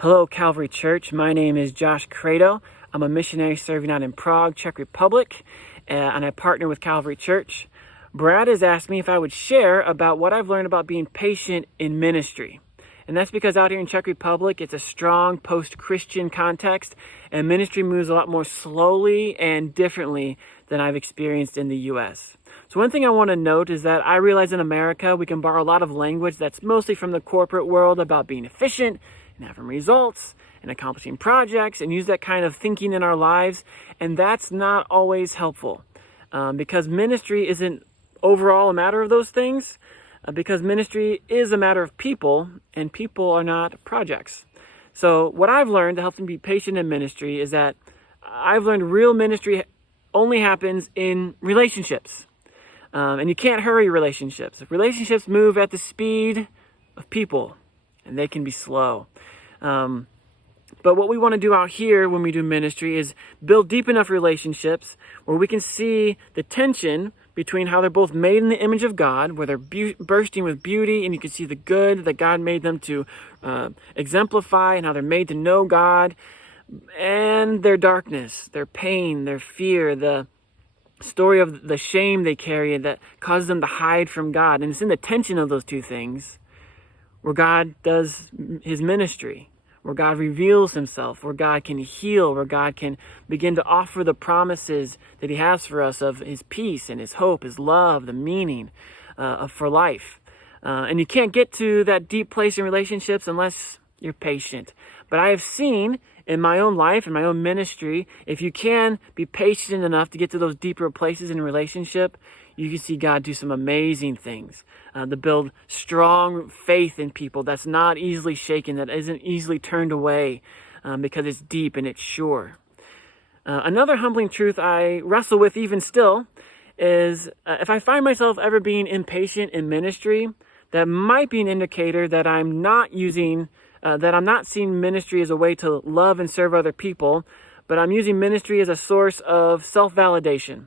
Hello, Calvary Church. My name is Josh Krato. I'm a missionary serving out in Prague, Czech Republic, and I partner with Calvary Church. Brad has asked me if I would share about what I've learned about being patient in ministry. And that's because out here in Czech Republic, it's a strong post-Christian context, and ministry moves a lot more slowly and differently than I've experienced in the U.S. So one thing I want to note is that I realize in America, we can borrow a lot of language that's mostly from the corporate world about being efficient and having results and accomplishing projects and use that kind of thinking in our lives. And that's not always helpful because ministry isn't overall a matter of those things. Because ministry is a matter of people, and people are not projects. So what I've learned to help me be patient in ministry is that I've learned real ministry only happens in relationships. And you can't hurry relationships. Relationships move at the speed of people, and they can be slow. But what we want to do out here when we do ministry is build deep enough relationships where we can see the tension between how they're both made in the image of God, where they're bursting with beauty, and you can see the good that God made them to exemplify, and how they're made to know God, and their darkness, their pain, their fear, the story of the shame they carry that causes them to hide from God. And it's in the tension of those two things where God does his ministry, where God reveals himself, where God can heal, where God can begin to offer the promises that he has for us of his peace and his hope, his love, the meaning for life. And you can't get to that deep place in relationships unless you're patient. But I have seen in my own life, in my own ministry, if you can be patient enough to get to those deeper places in a relationship, you can see God do some amazing things to build strong faith in people that's not easily shaken, that isn't easily turned away because it's deep and it's sure. Another humbling truth I wrestle with even still is if I find myself ever being impatient in ministry, that might be an indicator that I'm not seeing ministry as a way to love and serve other people, but I'm using ministry as a source of self-validation.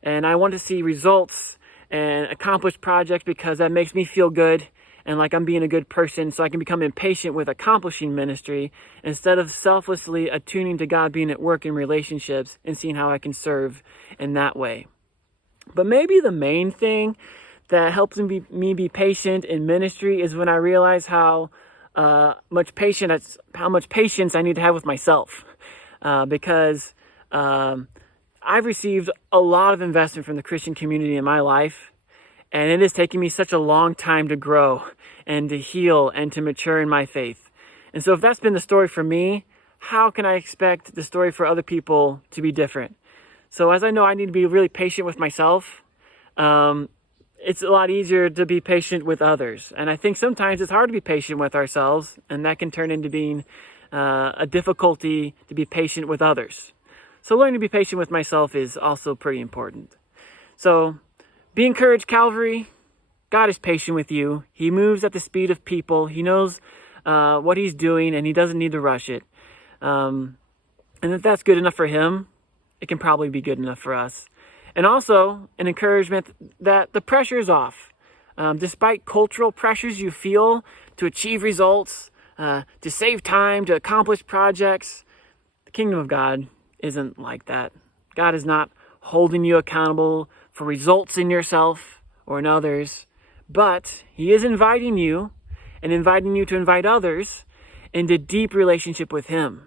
And I want to see results and accomplish projects because that makes me feel good and like I'm being a good person, so I can become impatient with accomplishing ministry instead of selflessly attuning to God being at work in relationships and seeing how I can serve in that way. But maybe the main thing that helps me be patient in ministry is when I realize how much patience I need to have with myself, because I've received a lot of investment from the Christian community in my life, and it has taken me such a long time to grow and to heal and to mature in my faith. And so if that's been the story for me, how can I expect the story for other people to be different? So as I know I need to be really patient with myself, it's a lot easier to be patient with others. And I think sometimes it's hard to be patient with ourselves, and that can turn into being a difficulty to be patient with others. So learning to be patient with myself is also pretty important. So be encouraged, Calvary. God is patient with you. He moves at the speed of people. He knows what he's doing, and he doesn't need to rush it. And if that's good enough for him, it can probably be good enough for us. And also an encouragement that the pressure is off. Despite cultural pressures you feel to achieve results, to save time, to accomplish projects, the kingdom of God isn't like that. God is not holding you accountable for results in yourself or in others, but he is inviting you and inviting you to invite others into deep relationship with him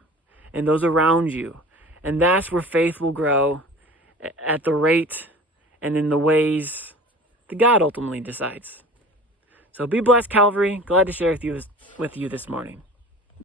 and those around you. And that's where faith will grow at the rate and in the ways that God ultimately decides. So be blessed, Calvary. Glad to share with you this morning.